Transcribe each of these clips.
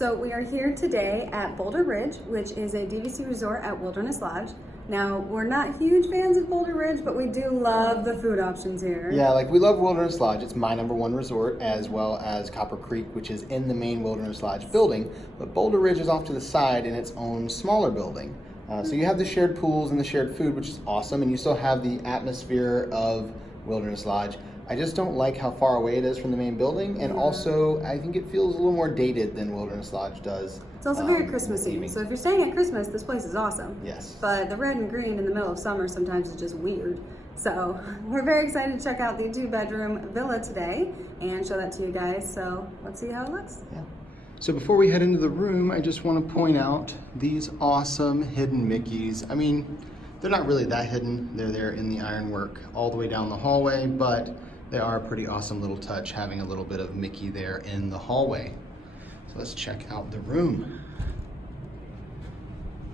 So we are here today at Boulder Ridge, which is a DVC resort at Wilderness Lodge. Now, we're not huge fans of Boulder Ridge, but we do love the food options here. Yeah, like we love Wilderness Lodge. It's my #1 resort, as well as Copper Creek, which is in the main Wilderness Lodge building. But Boulder Ridge is off to the side in its own smaller building. So you have the shared pools and the shared food, which is awesome, and you still have the atmosphere of Wilderness Lodge. I just don't like how far away it is from the main building, and also I think it feels a little more dated than Wilderness Lodge does. It's also very Christmassy, so if you're staying at Christmas, this place is awesome. Yes. But the red and green in the middle of summer sometimes is just weird. So we're very excited to check out the 2-bedroom villa today and show that to you guys. So let's see how it looks. Yeah. So before we head into the room, I just want to point out these awesome hidden Mickeys. I mean, they're not really that hidden. They're there in the ironwork all the way down the hallway, but they are a pretty awesome little touch having a little bit of Mickey there in the hallway. So let's check out the room.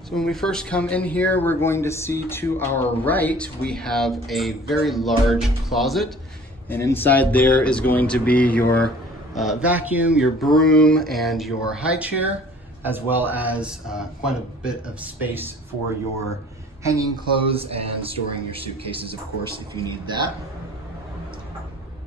So when we first come in here, we're going to see to our right, we have a very large closet. And inside there is going to be your vacuum, your broom, and your high chair, as well as quite a bit of space for your hanging clothes and storing your suitcases, of course, if you need that.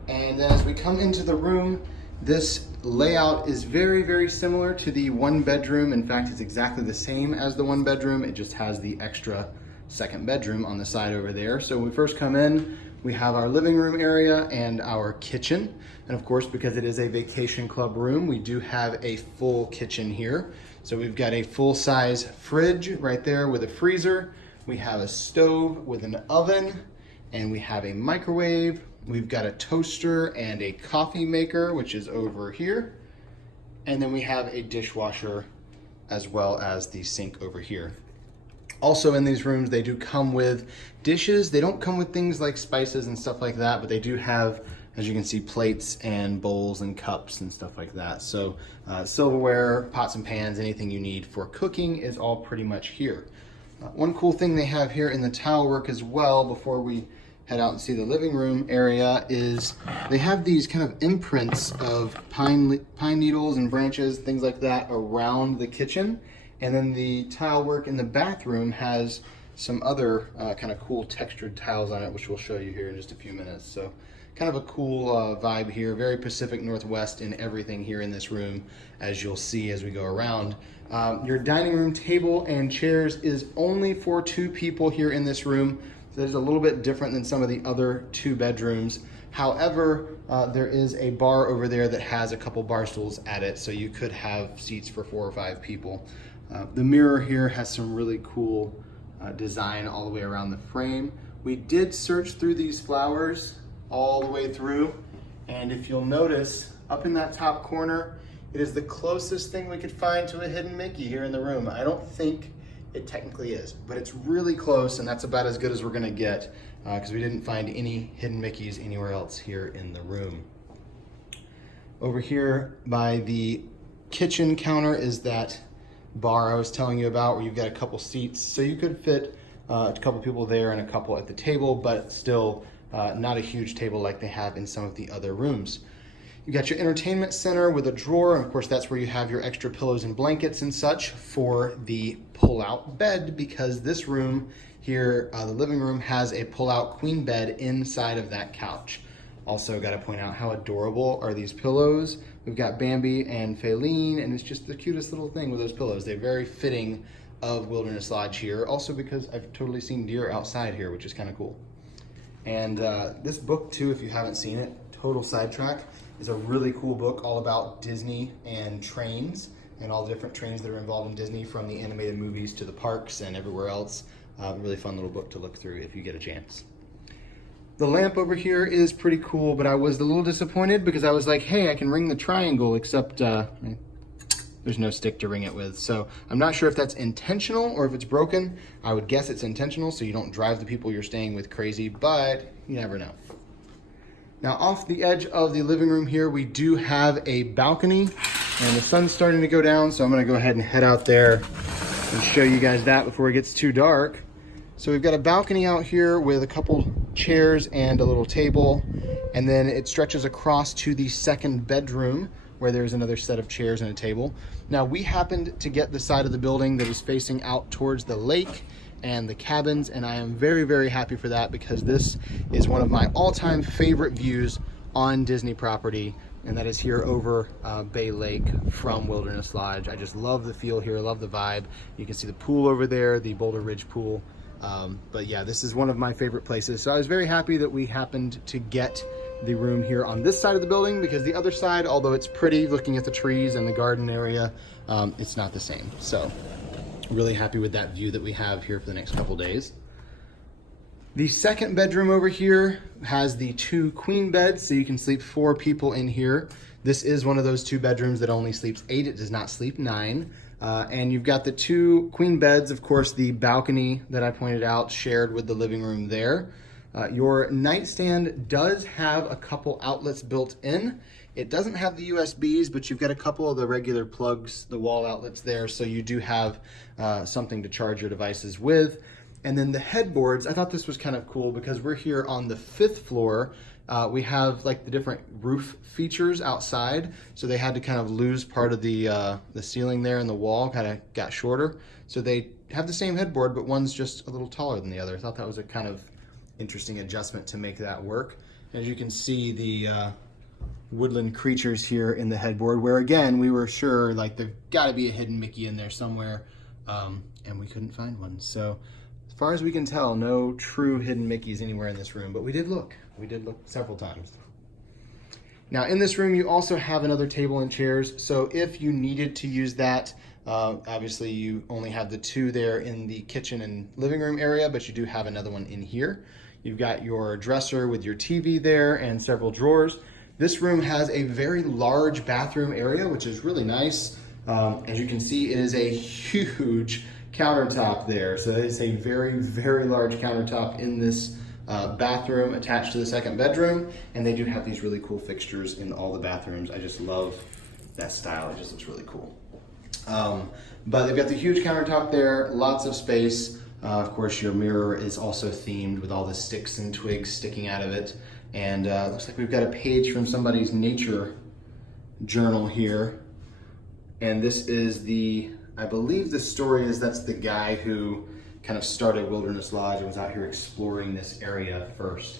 And then as we come into the room, this layout is very, very similar to the 1-bedroom. In fact, it's exactly the same as the 1-bedroom. It just has the extra second bedroom on the side over there. So when we first come in, we have our living room area and our kitchen. And of course, because it is a vacation club room, we do have a full kitchen here. So we've got a full-size fridge right there with a freezer. We have a stove with an oven, and we have a microwave. We've got a toaster and a coffee maker, which is over here. And then we have a dishwasher as well as the sink over here. Also in these rooms, they do come with dishes. They don't come with things like spices and stuff like that, but they do have, as you can see, plates and bowls and cups and stuff like that. So silverware, pots and pans, anything you need for cooking is all pretty much here. One cool thing they have here in the tile work as well, before we head out and see the living room area, is they have these kind of imprints of pine needles and branches, things like that, around the kitchen. And then the tile work in the bathroom has some other kind of cool textured tiles on it, which we'll show you here in just a few minutes. So kind of a cool vibe here, very Pacific Northwest in everything here in this room, as you'll see as we go around. Your dining room table and chairs is only for 2 people here in this room. So it's a little bit different than some of the other 2 bedrooms. However, there is a bar over there that has a couple bar stools at it, so you could have seats for 4 or 5 people. The mirror here has some really cool design all the way around the frame. We did search through these flowers all the way through, and if you'll notice, up in that top corner, it is the closest thing we could find to a hidden Mickey here in the room. I don't think it technically is, but it's really close, and that's about as good as we're gonna get because we didn't find any hidden Mickeys anywhere else here in the room. Over here by the kitchen counter is that bar I was telling you about, where you've got a couple seats, so you could fit a couple people there and a couple at the table, but still not a huge table like they have in some of the other rooms. You got your entertainment center with a drawer, and of course that's where you have your extra pillows and blankets and such for the pull-out bed, because this room here, the living room, has a pull-out queen bed inside of that couch. Also got to point out how adorable are these pillows. We've got Bambi and Faylene, and it's just the cutest little thing with those pillows. They're very fitting of Wilderness Lodge here, also because I've totally seen deer outside here, which is kind of cool. And this book too, if you haven't seen it, Total Sidetrack, is a really cool book all about Disney and trains and all the different trains that are involved in Disney, from the animated movies to the parks and everywhere else. Really fun little book to look through if you get a chance. The lamp over here is pretty cool, but I was a little disappointed because I was like, hey, I can ring the triangle, except there's no stick to ring it with. So I'm not sure if that's intentional or if it's broken. I would guess it's intentional, so you don't drive the people you're staying with crazy, but you never know. Now, off the edge of the living room here, we do have a balcony, and the sun's starting to go down, so I'm gonna go ahead and head out there and show you guys that before it gets too dark. So we've got a balcony out here with a couple chairs and a little table, and then it stretches across to the second bedroom, where there's another set of chairs and a table. Now, we happened to get the side of the building that is facing out towards the lake and the cabins, and I am very, very happy for that, because this is one of my all-time favorite views on Disney property, and that is here over Bay Lake from Wilderness Lodge. I just love the feel here, love the vibe. You can see the pool over there, the Boulder Ridge pool. But yeah, this is one of my favorite places. So I was very happy that we happened to get the room here on this side of the building, because the other side, although it's pretty looking at the trees and the garden area, it's not the same. So really happy with that view that we have here for the next couple days. The second bedroom over here has the 2 queen beds, so you can sleep 4 people in here. This is one of those 2 bedrooms that only sleeps 8, it does not sleep 9. And you've got the 2 queen beds, of course, the balcony that I pointed out shared with the living room there. Your nightstand does have a couple outlets built in. It doesn't have the USBs, but you've got a couple of the regular plugs, the wall outlets there, so you do have something to charge your devices with. And then the headboards, I thought this was kind of cool, because we're here on the 5th floor. We have like the different roof features outside, so they had to kind of lose part of the ceiling there, and the wall kind of got shorter. So they have the same headboard, but one's just a little taller than the other. I thought that was a kind of interesting adjustment to make that work. As you can see, the woodland creatures here in the headboard, where again, we were sure like there's gotta be a hidden Mickey in there somewhere, and we couldn't find one. So as far as we can tell, no true hidden Mickeys anywhere in this room, but we did look several times. Now in this room, you also have another table and chairs. So if you needed to use that, obviously you only have the 2 there in the kitchen and living room area, but you do have another one in here. You've got your dresser with your TV there and several drawers. This room has a very large bathroom area, which is really nice. As you can see, it is a huge countertop there. So it is a very, very large countertop in this bathroom attached to the second bedroom. And they do have these really cool fixtures in all the bathrooms. I just love that style. It just looks really cool. But they've got the huge countertop there, lots of space. Of course, your mirror is also themed with all the sticks and twigs sticking out of it. And looks like we've got a page from somebody's nature journal here. And this is I believe the story is that's the guy who kind of started Wilderness Lodge and was out here exploring this area first.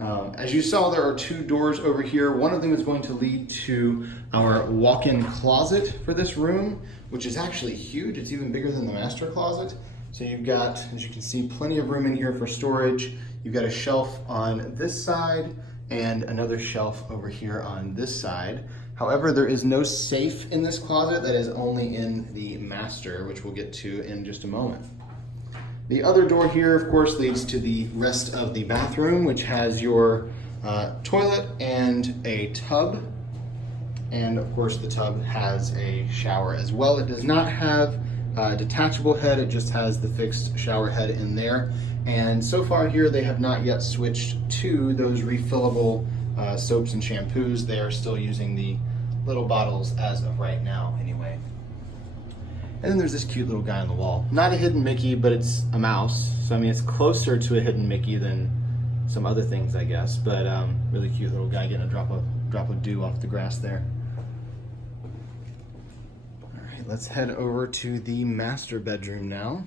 As you saw, there are 2 doors over here. One of them is going to lead to our walk-in closet for this room, which is actually huge. It's even bigger than the master closet. So you've got, as you can see, plenty of room in here for storage. You've got a shelf on this side and another shelf over here on this side. However, there is no safe in this closet. That is only in the master, which we'll get to in just a moment. The other door here, of course, leads to the rest of the bathroom, which has your toilet and a tub. And of course, the tub has a shower as well. It does not have a detachable head, it just has the fixed shower head in there. And so far here, they have not yet switched to those refillable soaps and shampoos. They are still using the little bottles as of right now anyway. And then there's this cute little guy on the wall. Not a hidden Mickey, but it's a mouse. So I mean, it's closer to a hidden Mickey than some other things, I guess. But really cute little guy getting a drop of dew off the grass there. All right, let's head over to the master bedroom now.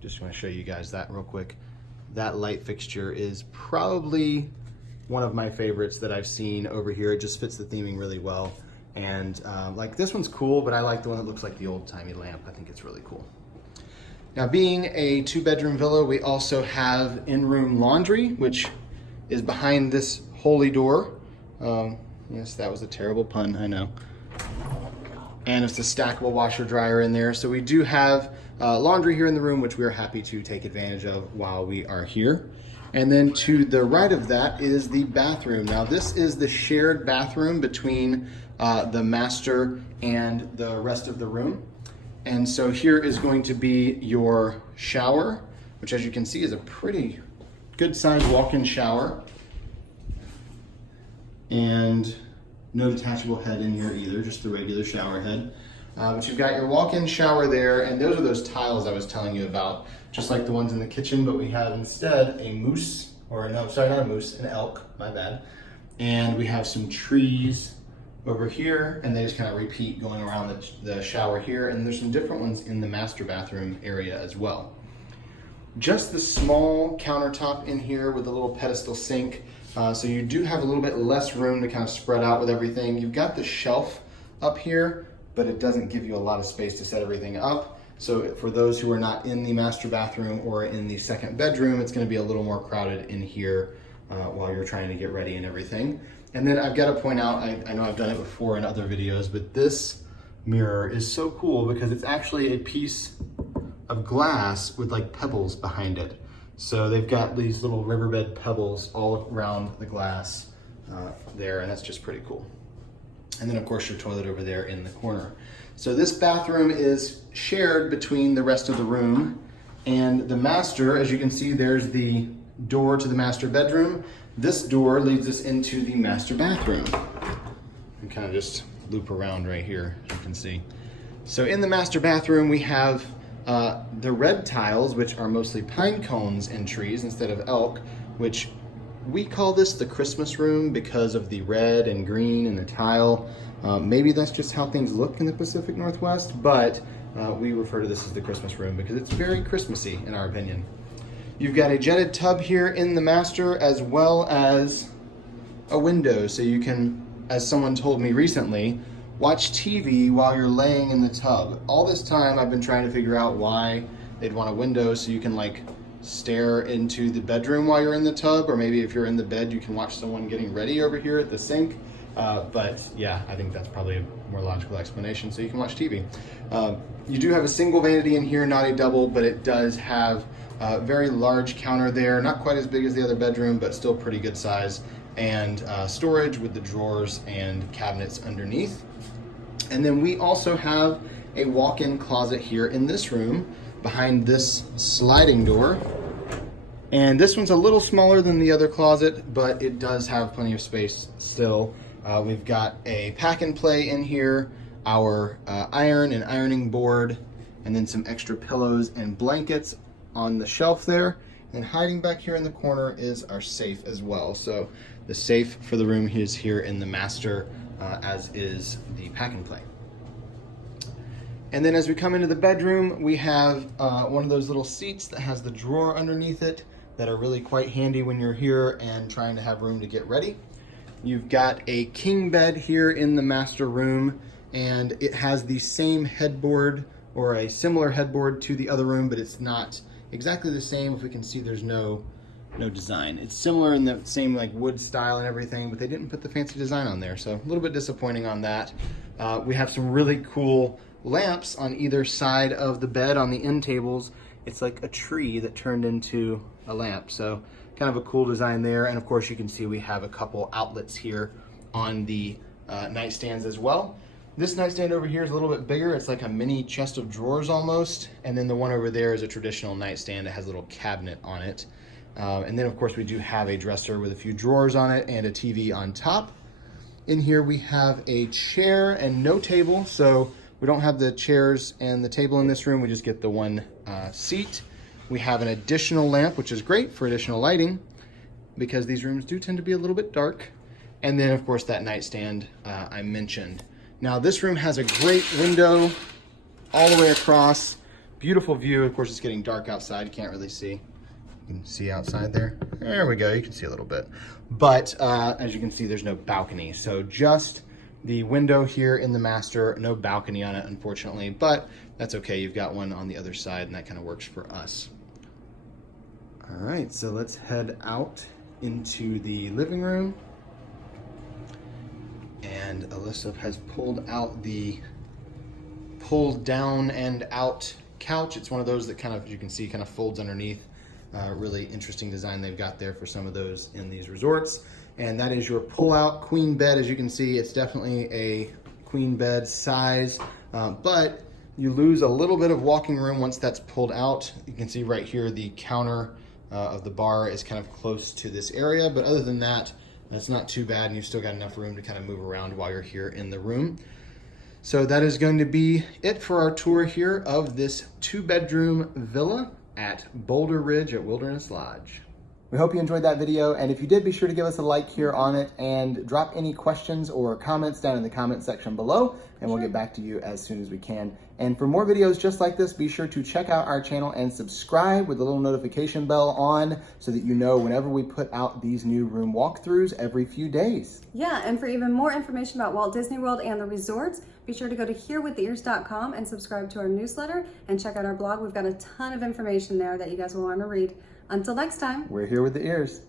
Just want to show you guys that real quick. That light fixture is probably one of my favorites that I've seen over here. It just fits the theming really well. And like this one's cool, but I like the one that looks like the old-timey lamp. I think it's really cool. Now, being a 2-bedroom villa, we also have in-room laundry, which is behind this holy door. Yes, that was a terrible pun, I know. And it's a stackable washer dryer in there. So we do have laundry here in the room, which we are happy to take advantage of while we are here. And then to the right of that is the bathroom. Now, this is the shared bathroom between the master and the rest of the room. And so here is going to be your shower, which as you can see is a pretty good sized walk-in shower. And no detachable head in here either, just the regular shower head. But you've got your walk-in shower there, and those are those tiles I was telling you about, just like the ones in the kitchen, but we have instead a moose, or no, sorry, not a moose, an elk, my bad. And we have some trees over here, and they just kind of repeat going around the shower here, and there's some different ones in the master bathroom area as well. Just the small countertop in here with a little pedestal sink, so you do have a little bit less room to kind of spread out with everything. You've got the shelf up here, but it doesn't give you a lot of space to set everything up. So for those who are not in the master bathroom or in the second bedroom, it's going to be a little more crowded in here while you're trying to get ready and everything. And then I've got to point out, I know I've done it before in other videos, but this mirror is so cool because it's actually a piece of glass with like pebbles behind it. So they've got these little riverbed pebbles all around the glass there, and that's just pretty cool. And then of course your toilet over there in the corner. So this bathroom is shared between the rest of the room and the master. As you can see, there's the door to the master bedroom. This door leads us into the master bathroom. And kind of just loop around right here, as you can see. So in the master bathroom, we have the red tiles, which are mostly pine cones and trees instead of elk, which we call this the Christmas room because of the red and green and the tile. Maybe that's just how things look in the Pacific Northwest, but we refer to this as the Christmas room because it's very Christmassy in our opinion. You've got a jetted tub here in the master as well as a window, so you can, as someone told me recently, watch TV while you're laying in the tub. All this time I've been trying to figure out why they'd want a window so you can like stare into the bedroom while you're in the tub, or maybe if you're in the bed you can watch someone getting ready over here at the sink. But yeah, I think that's probably a more logical explanation, so you can watch TV. You do have a single vanity in here, not a double, but it does have a very large counter there, not quite as big as the other bedroom, but still pretty good size, and storage with the drawers and cabinets underneath. And then we also have a walk-in closet here in this room behind this sliding door. And this one's a little smaller than the other closet, but it does have plenty of space still. We've got a pack and play in here, our iron and ironing board, and then some extra pillows and blankets on the shelf there. And hiding back here in the corner is our safe as well. So the safe for the room is here in the master, as is the pack and play. And then as we come into the bedroom, we have one of those little seats that has the drawer underneath it that are really quite handy when you're here and trying to have room to get ready. You've got a king bed here in the master room, and it has the same headboard or a similar headboard to the other room, but it's not exactly the same. If we can see, there's no design. It's similar in the same like wood style and everything, but they didn't put the fancy design on there, so a little bit disappointing on that. We have some really cool lamps on either side of the bed on the end tables. It's like a tree that turned into a lamp, so kind of a cool design there. And of course you can see we have a couple outlets here on the nightstands as well. This nightstand over here is a little bit bigger. It's like a mini chest of drawers almost. And then the one over there is a traditional nightstand that has a little cabinet on it. And then of course we do have a dresser with a few drawers on it and a TV on top. In here we have a chair and no table, so we don't have the chairs and the table in this room. We just get the one seat. We have an additional lamp, which is great for additional lighting because these rooms do tend to be a little bit dark. And then of course that nightstand I mentioned. Now this room has a great window all the way across. Beautiful view. Of course it's getting dark outside. You can't really see. You can see outside there. There we go. You can see a little bit. But as you can see, there's no balcony. So just the window here in the master, no balcony on it, unfortunately, but that's okay. You've got one on the other side and that kind of works for us. All right, so let's head out into the living room. And Alyssa has pulled out the pulled down and out couch. It's one of those that kind of, you can see, kind of folds underneath. Really interesting design they've got there for some of those in these resorts. And that is your pull-out queen bed. As you can see, it's definitely a queen bed size, but you lose a little bit of walking room once that's pulled out. You can see right here the counter of the bar is kind of close to this area, but other than that, that's not too bad, and you've still got enough room to kind of move around while you're here in the room. So that is going to be it for our tour here of this 2-bedroom villa at Boulder Ridge at Wilderness Lodge. We hope you enjoyed that video, and if you did, be sure to give us a like here on it and drop any questions or comments down in the comment section below, and we'll get back to you as soon as we can. And for more videos just like this, be sure to check out our channel and subscribe with the little notification bell on so that you know whenever we put out these new room walkthroughs every few days. Yeah, and for even more information about Walt Disney World and the resorts, be sure to go to herewiththeears.com and subscribe to our newsletter and check out our blog. We've got a ton of information there that you guys will want to read. Until next time, We're here with the ears.